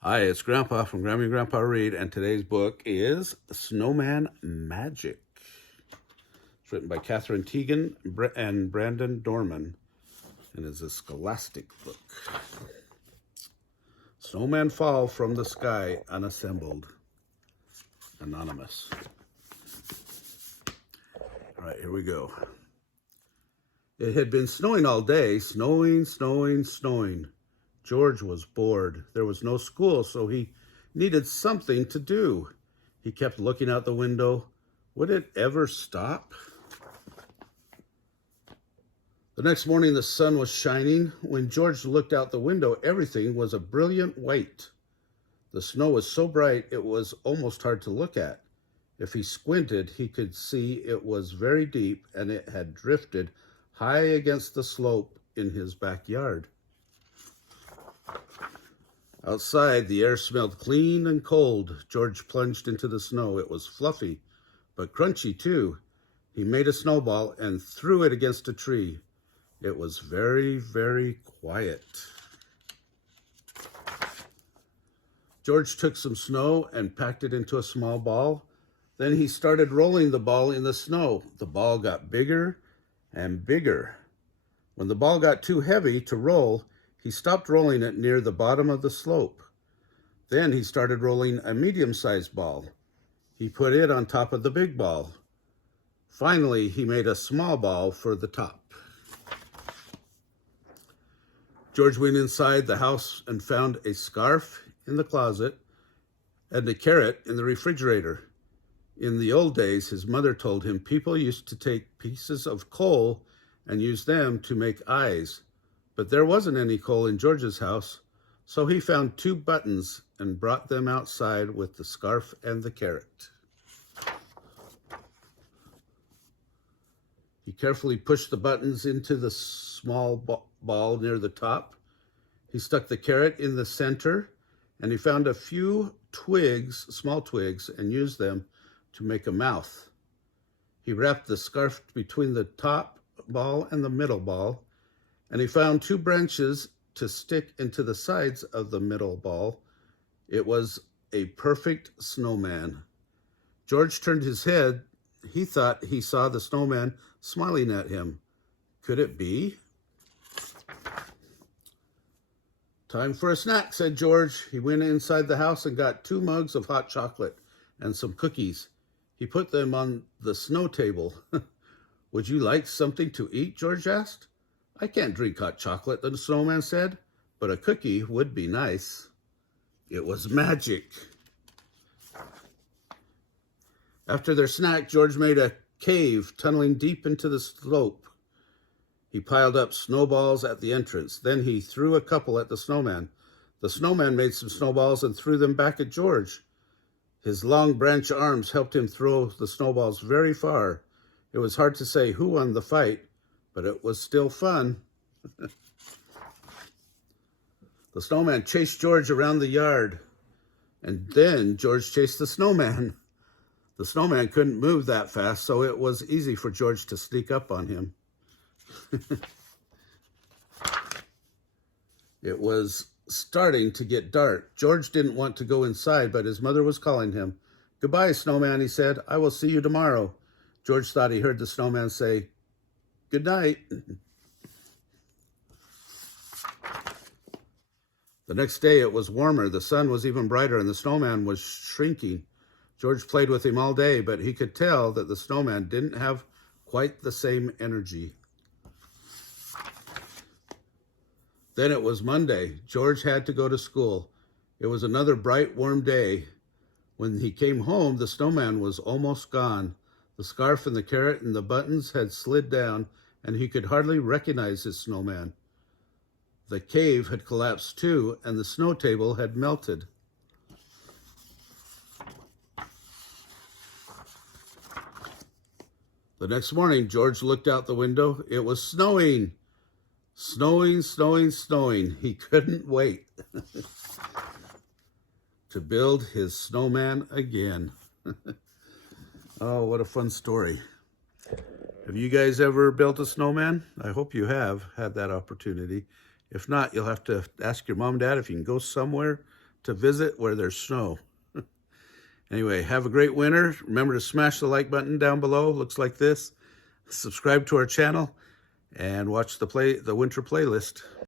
Hi, it's Grandpa from Grammy and Grandpa Read, and today's book is Snowman Magic. It's written by Katherine Tegen and Brandon Dorman, and is a scholastic book. Snowmen fall from the sky unassembled. Anonymous. All right, here we go. It had been snowing all day, snowing. George was bored. There was no school, so he needed something to do. He kept looking out the window. Would it ever stop? The next morning, the sun was shining. When George looked out the window, everything was a brilliant white. The snow was so bright, it was almost hard to look at. If he squinted, he could see it was very deep, and it had drifted high against the slope in his backyard. Outside, the air smelled clean and cold. George plunged into the snow. It was fluffy, but crunchy too. He made a snowball and threw it against a tree. It was very, very quiet. George took some snow and packed it into a small ball. Then he started rolling the ball in the snow. The ball got bigger and bigger. When the ball got too heavy to roll, he stopped rolling it near the bottom of the slope. Then he started rolling a medium-sized ball. He put it on top of the big ball. Finally, he made a small ball for the top. George went inside the house and found a scarf in the closet and a carrot in the refrigerator. In the old days, his mother told him people used to take pieces of coal and use them to make eyes. But there wasn't any coal in George's house, so he found 2 buttons and brought them outside with the scarf and the carrot. He carefully pushed the buttons into the small ball near the top. He stuck the carrot in the center, and he found a few twigs, small twigs, and used them to make a mouth. He wrapped the scarf between the top ball and the middle ball, and he found 2 branches to stick into the sides of the middle ball. It was a perfect snowman. George turned his head. He thought he saw the snowman smiling at him. Could it be? Time for a snack, said George. He went inside the house and got 2 mugs of hot chocolate and some cookies. He put them on the snow table. Would you like something to eat? George asked. I can't drink hot chocolate, the snowman said, but a cookie would be nice. It was magic. After their snack, George made a cave tunneling deep into the slope. He piled up snowballs at the entrance. Then he threw a couple at the snowman. The snowman made some snowballs and threw them back at George. His long branch arms helped him throw the snowballs very far. It was hard to say who won the fight, but it was still fun. The snowman chased George around the yard, and then George chased the snowman. The snowman couldn't move that fast, so it was easy for George to sneak up on him. It was starting to get dark. George didn't want to go inside, but his mother was calling him. Goodbye, snowman, he said. I will see you tomorrow. George thought he heard the snowman say, good night. The next day it was warmer. The sun was even brighter, and the snowman was shrinking. George played with him all day, but he could tell that the snowman didn't have quite the same energy. Then it was Monday. George had to go to school. It was another bright, warm day. When he came home, the snowman was almost gone. The scarf and the carrot and the buttons had slid down, and he could hardly recognize his snowman. The cave had collapsed too, and the snow table had melted. The next morning, George looked out the window. It was snowing. Snowing. He couldn't wait to build his snowman again. Oh, what a fun story. Have you guys ever built a snowman? I hope you have had that opportunity. If not, you'll have to ask your mom and dad if you can go somewhere to visit where there's snow. Anyway, have a great winter. Remember to smash the like button down below. Looks like this. Subscribe to our channel and watch the winter playlist.